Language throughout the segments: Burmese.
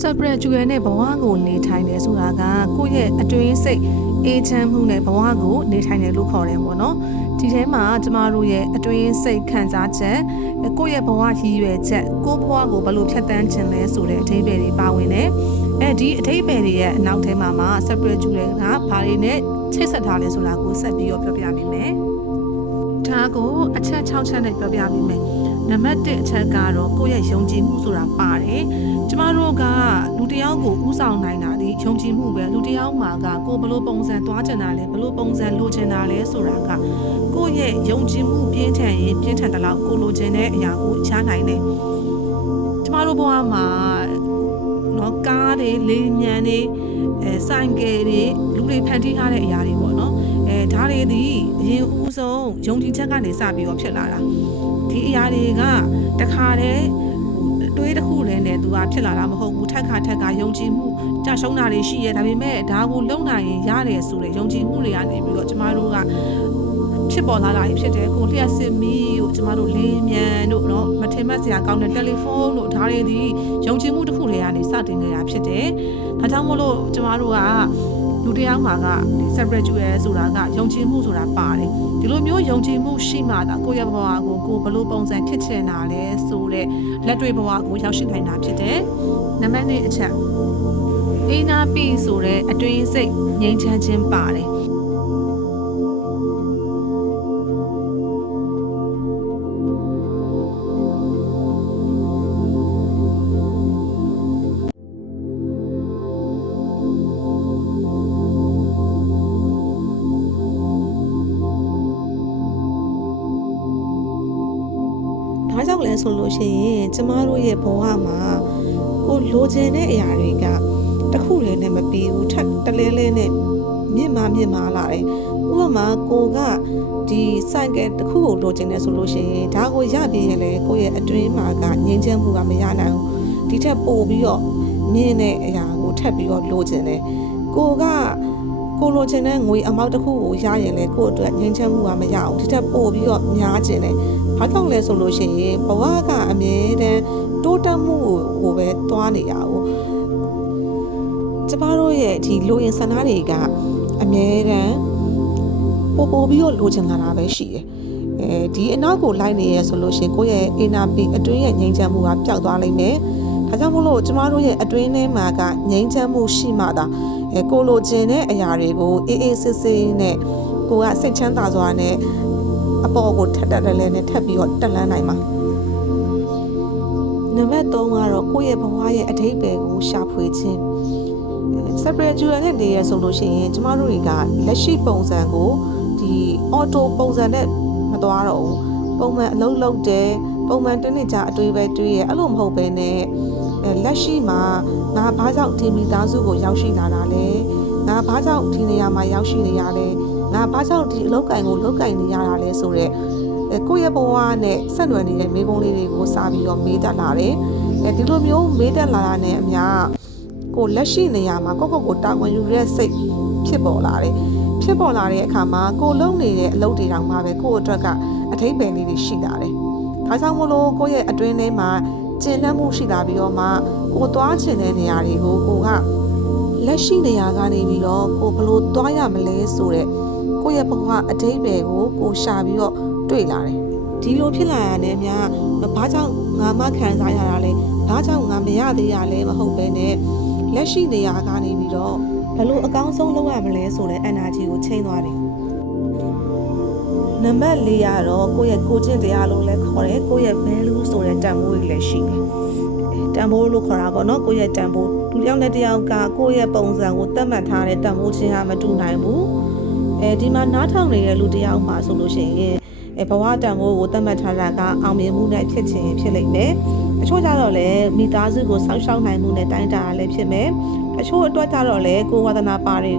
separate ကျွေနဲ့ဘဝကိုနေထိုင်တယ်ဆိုတာကကိုယ့်ရဲ့အတွင်းစိတ်အေးချမ်းမှုနဲ့ဘဝကိုနေထိုင်တယ်လို့ခေါ်တယ်ပေါ့နော်ဒီထဲမှာကျမတို့ရဲ့အတွင်းစိတ်ခံစားချက်ကိုယ့်ရဲ့ဘဝရည်ရွယ်ချက်ကိုယ့်ဘဝကိုဘယ်လိုဖြတ်သန်းခြင်းလဲဆိုတဲ့အဓိပ္ပာယ်တွေပါဝင်တယ်ဒီအဓိပ္ပာယ်တွေရဲ့အနောက်ထဲမှာ separate ကျွေကဘာတွေနဲ့ချိတ်ဆက်ထားလဲဆိုတာကိုဆက်ပြီးတော့ပြောပြပေးမယ်ဒါကိုအချက်6ချက်နဲ့ပြောပြပေးမယ်နံပါတ်1အချက်ကတော့ကိုယ့်ရဲ့ယုံကြည်မှုဆိုတာပါတယ်ကျမတို့ကလူတစ်ယောက်ကိုဥဆောင်နိုင်တာဒီယုံကြည်မှုပဲလူတစ်ယောက်မှာကကိုယ်ဘလို့ပုံစံသွားချင်တာလဲဘလို့ပုံစံလိုချင်တာလဲဆိုတာကကိုယ့်ရဲ့ယုံကြည်မှုပြင်းထန်ရင်ပြင်းထန်တဲ့လောက်ကိုလိုချင်တဲ့အရာကိုရနိုင်တယ်ကျမတို့ဘဝမှာနော်ကားတွေလေမြန်တွေဆိုင်ကယ်တွေလူတွေဖန်တီးထားတဲ့အရာတွေပေါ့နော်ဒါတွေဒီအရင်ဦးဆုံးယုံကြည်ချက်ကနေစပြီးတော့ဖြစ်လာတာဒီအရာတွေကတခါတည်းတွေးတစ်ခုလည်းနဲ့သူကဖြစ်လာတာမဟုတ်ဘူးထက်ခါယုံကြည်မှုကြရှုံးတာတွေရှိရဲဒါပေမဲ့ဒါကိုလုံနိုင်ရင်ရတယ်ဆိုတဲ့ယုံကြည်မှုတွေကနေပြီးတော့ကျမတို့ကဖြစ်ပေါ်လာတာဖြစ်တယ်ကိုလျှက်စစ်မီးကိုကျမတို့လေးမြန်တို့เนาะမထင်မှတ်စရာကောင်းတဲ့တယ်လီဖုန်းတို့ဒါတွေဒီယုံကြည်မှုတစ်ခုတွေကနေစတင်နေတာဖြစ်တယ်ဒါကြောင့်မို့လို့ကျမတို့ကလူတစ်ယောက်မှာက separate ကျွဲဆိုတာကယုံကြည်မှုဆိုတာပါတယ်ဒီလိုမျိုးယုံကြည်မှုရှိမှသာကိုယ့်ရဲ့ဘဝကိုဘယ်လိုပုံစံဖြစ်ချင်တာလဲဆိုတဲ့လက်တွေ့ဘဝကိုရောက်ရှိနိုင်တာဖြစ်တယ်နံပါတ်2အချက်အိနာပိဆိုတဲ့အတွင်းစိတ်ငြိမ်းချမ်းခြင်းပါတယ်ဒါကြောင့်လဲဆိုလို့ရှိရင်ကျမတို့ရဲ့ဘဝမှာကိုလိုချင်တဲ့အရာတွေကတခုတည်းနဲ့မပြီးဘူးထပ်တလဲလဲနဲ့မြင့်မာလာတယ်ဥပမာကိုကဒီဆိုင်ကယ်တစ်ခုကိုလိုချင်တယ်ဆိုလို့ရှိရင်ဒါကိုရပြီးရင်လေကိုယ့်ရဲ့အတွင်းမှာကငြိမ်းချမ်းမှုကမရနိုင်ဘူးဒီထက်ပိုပြီးတော့မြင့်တဲ့အရာကိုထပ်ပြီးတော့လိုချင်တယ်ကိုလိုချင်တဲ့ငွေအမောက်တစ်ခုကိုရရင်လေကိုယ့်အတွက်ငြိမ်းချမ်းမှုကမရအောင်ဒီထက်ပိုပြီးတော့များချင်တယ်ဘာကြောင့်လဲဆိုလို့ရှိရင်ဘဝကအမြဲတမ်းတိုးတက်မှုကိုပဲသွားနေရအောင်ကျမတို့ရဲ့ဒီလိုရင်ဆန္ဒတွေကအမြဲတမ်းပိုပြီးတော့လိုချင်လာတာပဲရှိတယ်ဒီအနောက်ကိုလိုက်နေရဆိုလို့ရှိရင်ကိုယ့်ရဲ့အနာပီအတွင်းရဲ့ငြိမ်းချမ်းမှုကပျောက်သွားလိမ့်မယ်ဒါကြောင့်မို့လို့ကျမတို့ရဲ့အတွင်းထဲမှာကငြိမ်းချမ်းမှုရှိမှသာကိုလိုချင်တဲ့အရာတွေကိုအေးဆေးနဲ့ကိုကစိတ်ချမ်းသာစွာနဲ့အပေါ်ကိုထပ်လဲနဲ့ထပ်ပြီးတော့တက်လန်းနိုင်မှာနံပါတ်3ကတော့ကိုယ့်ရဲ့ဘဝရဲ့အဓိပ္ပာယ်ကိုရှာဖွေခြင်း separate ကျွေနဲ့နေရဆိုလို့ရှိရင်ကျမတို့တွေကလက်ရှိပုံစံကိုဒီ auto ပုံစံနဲ့မသွားတော့ဘူးပုံမှန်အလုပ်လုပ်တယ်ပုံမှန်တစ်နှစ်ကြာအတွေ့ပဲတွေ့ရအဲ့လိုမဟုတ်ဘဲနဲ့လက်ရှိမှာငါဘာကြောင့်ဒီမိသားစုကိုရောက်ရှိလာတာလဲငါဘာကြောင့်ဒီနေရာမှာရောက်ရှိနေရလဲငါဘာကြောင့်ဒီအလုပ်ကိုင်ကိုလုပ်ကိုင်နေရတာလဲဆိုတော့ကိုယ့်ရဲ့ဘဝနဲ့ဆက်နွယ်နေတဲ့မိဘလေးတွေကိုစပြီးတော့မေးတတ်လာတယ်ဒီလိုမျိုးမေးတတ်လာတာနဲ့အများကိုလက်ရှိနေရာမှာကိုတာဝန်ယူရတဲ့စိတ်ဖြစ်ပေါ်လာတယ်ဖြစ်ပေါ်လာတဲ့အခါမှာကိုလုပ်နေတဲ့အလုပ်တွေတောင်မှပဲကိုယ့်အတွက်ကအထိပ္ပယ်လေးတွေရှိလာတယ်ဒါကြောင့်မို့လို့ကိုယ့်ရဲ့အတွင်းထဲမှာကျဉ်းနှံ့မှုရှိလာပြီးတော့မှကိုသွားချင်တဲ့နေရာတွေကိုကိုကလက်ရှိနေရာကနေပြီးတော့ကိုဘလို့သွားရမလဲဆိုတဲ့ကိုယ့်ရဲ့ဘဝအဓိပ္ပာယ်ကိုရှာပြီးတော့တွေ့လာတယ်ဒီလိုဖြစ်လာရတဲ့အများဘာကြောင့်ငါမှခံစားရတာလဲဘာကြောင့်ငါမရသေးရလဲမဟုတ်ပဲနဲ့လက်ရှိနေရာကနေပြီးတော့ဘလို့အကောင်းဆုံးလုပ်ရမလဲဆိုတဲ့ energy ကိုချိန်သွားတယ်နံပါတ်4ကတော့ကိုယ့်ရဲ့ကိုကျင့်တရားလို့လည်းခေါ်တယ်ကိုယ့်ရဲ့ value ဆိုတဲ့တန်ဖိုးကြီးလည်းရှိတယ်တန်ဖိုးလို့ခေါ်တာပေါ့နော်ကိုယ့်ရဲ့တန်ဖိုးလူတစ်ယောက်နဲ့တစ်ယောက်ကကိုယ့်ရဲ့ပုံစံကိုသတ်မှတ်ထားတဲ့တန်ဖိုးချင်းဟာမတူနိုင်ဘူးဒီမှာနားထောင်နေတဲ့လူတစ်ယောက်မှာဆိုလို့ရှိရင်ဘဝတန်ဖိုးကိုသတ်မှတ်ထားတာကအောင်မြင်မှုနဲ့ဖြစ်ချင်ဖြစ်လိမ့်မယ်တချို့ကြတော့လည်းမိသားစုကိုစောင့်ရှောက်နိုင်မှုနဲ့တိုင်းတာလည်းဖြစ်မယ်တချို့အတွက်ကြတော့လည်းကိုဝါသနာပါတွေ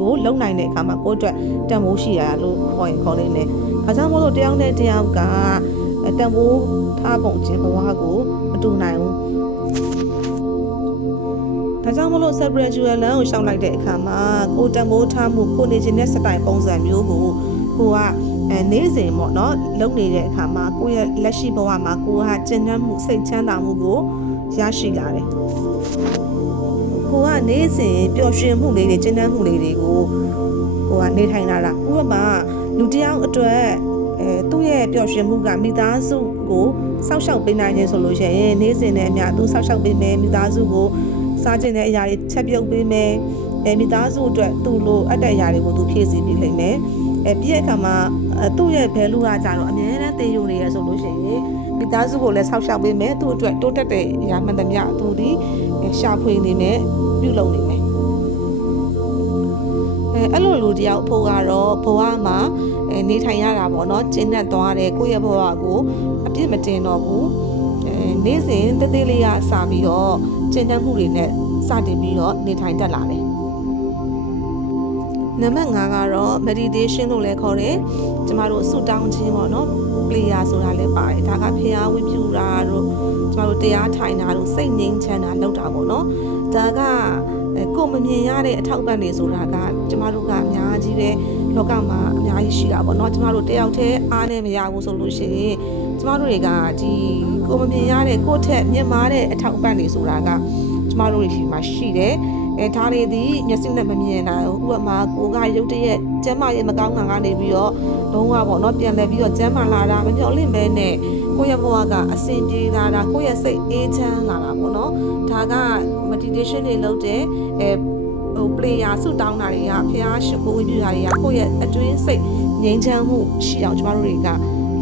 ကိုလုံနိုင်တဲ့အခါမှာကိုယ့်အတွက်တန်ဖိုးရှိရလို့ခေါ်လိမ့်မယ်ဒါကြောင့်မို့လို့တယောက်နဲ့တယောက်ကတန်ဖိုးထားပုံချင်းဘဝကိုမတူနိုင်ဘူးဒါကြောင့်မလို့ separate ကျွေလမ်းကိုရှောက်လိုက်တဲ့အခါမှာကိုတန်ဖိုးထားမှုကိုနေခြင်းတဲ့စတိုင်ပုံစံမျိုးကိုကနေ့စဉ်ပေါ့နော်လုပ်နေတဲ့အခါမှာကိုယ့်ရဲ့လက်ရှိဘဝမှာကိုကကျဉ်းနှံ့မှုစိတ်ချမ်းသာမှုကိုရရှိလာတယ် နေ့စဉ်ပျော်ရွှင်မှုလေးတွေကျဉ်းနှံမှုလေးတွေကိုကိုကနေထိုင်လာတာဥပမာလူတယောက်အတွက်သူ့ရဲ့ပျော်ရွှင်မှုကမိသားစုကိုစောင့်ရှောက်ပေးနိုင်ခြင်းဆိုလို့ရှိရင်နေ့စဉ်နဲ့အမျှသူစောင့်ရှောက်ပေးမယ်မိသားစုကိုစားခြင်းတဲ့အရာတွေချက်ပြုတ်ပေးမယ်မိသားစုအတွက်သူ့လိုအပ်တဲ့အရာတွေကိုသူဖြည့်ဆည်းပေးလိမ့်မယ်ပြီးတဲ့အခါမှာသူ့ရဲ့ value ကကြတော့အများနဲ့တင်ယူနေရဆိုလို့ရှိရင်မိသားစုကိုလည်းစောင့်ရှောက်ပေးမယ်သူ့အတွက်တိုးတက်တဲ့အရာမှန်သမျှသူဒီရှာဖွေနေမယ်ပြုလုပ်နေမယ်အဲ့လိုလူတယောက်ဖို့ကတော့ဘဝမှာနေထိုင်ရတာပေါ့နော်ကျဉ်းနှံ့သွားတယ်ကိုယ့်ရဲ့ဘဝကိုအပြစ်မတင်တော့ဘူးနေ့စဉ်တသေးလေးကစပြီးတော့ကျဉ်းနှံ့မှုတွေနဲ့စတင်ပြီးတော့နေထိုင်တတ်လာတယ်နံပါတ်5ကတော့ meditation လို့လည်းခေါ်တယ်ကျမတို့ဆုတောင်းခြင်းပေါ့နော် prayer ဆိုတာလည်းပါတယ်ဒါကဖျားဝတ်ပြုတာတို့ကျမတို့တရားထိုင်တာတို့စိတ်ငြိမ်းချမ်းတာလုပ်တာပေါ့နော်ဒါကကိုယ်မမြင်ရတဲ့အထောက်ပံ့တွေဆိုတာကကျမတို့ကအများကြီးပဲလောကမှာအများကြီးရှိတာပေါ့နော်ကျမတို့တယောက်တည်းအားနဲ့မရဘူးဆိုလို့ရှိရင်ကျမတို့တွေကဒီကိုယ်မမြင်ရတဲ့ကိုယ့်ထက်မြင့်မားတဲ့အထောက်ပံ့တွေဆိုတာကကျမတို့ရှိမှရှိတယ်ဒါတွေဒီမျက်စိနဲ့မမြင်နိုင်ဘူးဥပမာကိုကရုပ်တရက်ကျမ်းမာရေးမကောင်းတာကနေပြီးတော့လုံးဝပေါ့နော်ပြန်လဲပြီးတော့ကျမ်းမာလာတာမမျှော်လင့်ပဲနဲ့ကိုယ့်ရဲ့ဘဝကအဆင်ပြေလာတာကိုယ့်ရဲ့စိတ်အေးချမ်းလာတာပေါ့နော်ဒါက meditation တွေလုပ်တဲ့prayer ဆုတောင်းတာတွေကဖျားရှိခိုးဝတ်ပြုတာတွေကကိုယ့်ရဲ့အတွင်းစိတ်ငြိမ်းချမ်းမှုရှိအောင်ကျမတို့တွေက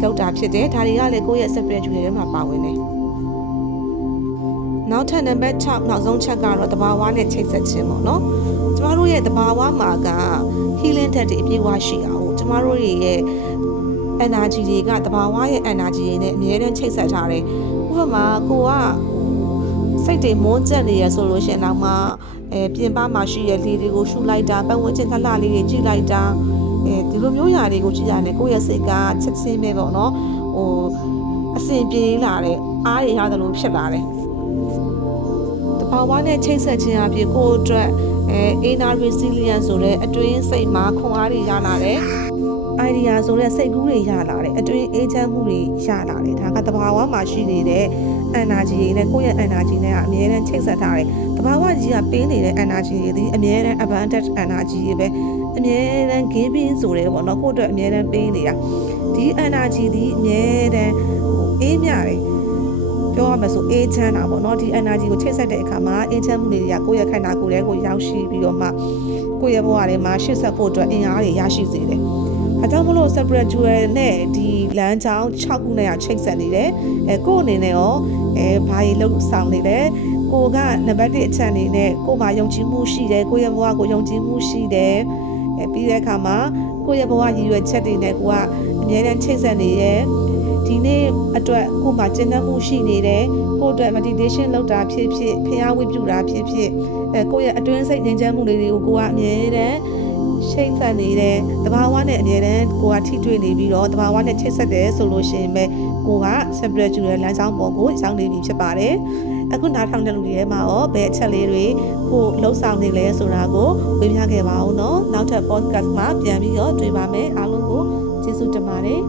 လုပ်တာဖြစ်တယ်ဒါတွေကလည်းကိုယ့်ရဲ့ spiritual တွေထဲမှာပါဝင်တယ်နောက်ထပ်နံပါတ်6နောက်ဆုံးချက်ကတော့တဘာဝနဲ့ချိတ်ဆက်ခြင်းပေါ့နော်ကျမတို့ရဲ့တဘာဝမှာက healing ဓာတ်တွေအပြည့်အဝရှိအောင်ကျမတို့ရဲ့ energy တွေကတဘာဝရဲ့ energy တွေနဲ့အမြဲတမ်းချိတ်ဆက်ထားတယ်ဥပမာကိုကစိတ်တွေမွန်းကျက်နေရဆိုလို့ရှိရင်တော့မှပြင်ပမှာရှိတဲ့လေတွေကိုရှူလိုက်တာပတ်ဝန်းကျင်လှလှလေးတွေကြည့်လိုက်တာဒီလိုမျိုးຢာတွေကိုကြည့်ရတယ်ကိုယ့်ရဲ့စိတ်ကချက်ချင်းပဲပေါ့နော်အဆင်ပြေလာတယ်အားရရတယ်လို့ဖြစ်လာတယ်တဘာဝနဲ့ချိတ်ဆက်ခြင်းအဖြစ်ကိုယ့်အတွက်inner resilience ဆိုတဲ့အတွင်းစိတ်မှာခွန်အားတွေရလာတယ် idea ဆိုတဲ့စိတ်ကူးတွေရလာတယ်အတွင်းအေးချမ်းမှုတွေရလာတယ်ဒါကတဘာဝမှာရှိနေတဲ့ energy တွေနဲ့ကိုယ့်ရဲ့ energy နဲ့ကအမြဲတမ်းချိတ်ဆက်ထားတယ်တဘာဝကြီးကပေးနေတဲ့ energy တွေဒီအမြဲတမ်း abundant energy တွေပဲအမြဲတမ်း giving ဆိုတယ်ပေါ့နော်ကိုယ့်အတွက်အမြဲတမ်းပေးနေတာဒီ energy ဒီအမြဲတမ်းအေးမြတယ်ပြောရမယ်ဆိုအေးချမ်းတာပေါ့နော်ဒီ energy ကိုချိတ်ဆက်တဲ့အခါမှာအေးချမ်းမှုတွေကကိုယ့်ရဲ့ခန္ဓာကိုယ်ထဲကိုရောက်ရှိပြီးတော့မှကိုယ့်ရဲ့ဘဝထဲမှာရှေ့ဆက်ဖို့အတွက်အင်အားတွေရရှိစေတယ်။အဲကြောင့်မလို့ spiritual နဲ့ဒီလမ်းကြောင်း6ခုနဲ့ချိတ်ဆက်နေတယ်။ကိုယ့်အနေနဲ့ရောဘာတွေလုပ်ဆောင်နေလဲ။ကိုကနံပါတ်1အချက်အနေနဲ့ကိုယ်မှာယုံကြည်မှုရှိတယ်။ကိုယ့်ရဲ့ဘဝကိုယုံကြည်မှုရှိတယ်။ပြီးတဲ့အခါမှာကိုယ့်ရဲ့ဘဝရည်ရွယ်ချက်တွေနဲ့ကိုကအမြဲတမ်းချိတ်ဆက်နေတယ်။ဒီနေ့အတွက်ကိုယ်မှာကျဉ်းနှံ့မှုရှိနေတယ်ကိုယ့်အတွက် meditation လုပ်တာဖြစ်ဖြစ်ဖျားဝတ်ပြုတာဖြစ်ဖြစ်ကိုယ့်ရဲ့အတွင်းစိတ်ငြိမ်းချမ်းမှုတွေကိုကိုကအမြဲတမ်းချိတ်ဆက်နေတယ်တဘာဝနဲ့အမြဲတမ်းကိုကထိတွေ့နေပြီးတော့တဘာဝနဲ့ချိတ်ဆက်တယ်ဆိုလို့ရှိရင်ပဲကိုက spiritual လမ်းကြောင်းပေါ်ကိုရောက်နေပြီဖြစ်ပါတယ်အခုနားထောင်တဲ့လူတွေထဲမှာရောဘယ်အချက်လေးတွေကိုလှုပ်ဆောင်နေလဲဆိုတာကိုဝေမျှခဲ့ပါဦးနော်နောက်ထပ် podcast မှာပြန်ပြီးတော့တွေ့ပါမယ်အားလုံးကိုကျေးဇူးတင်ပါတယ်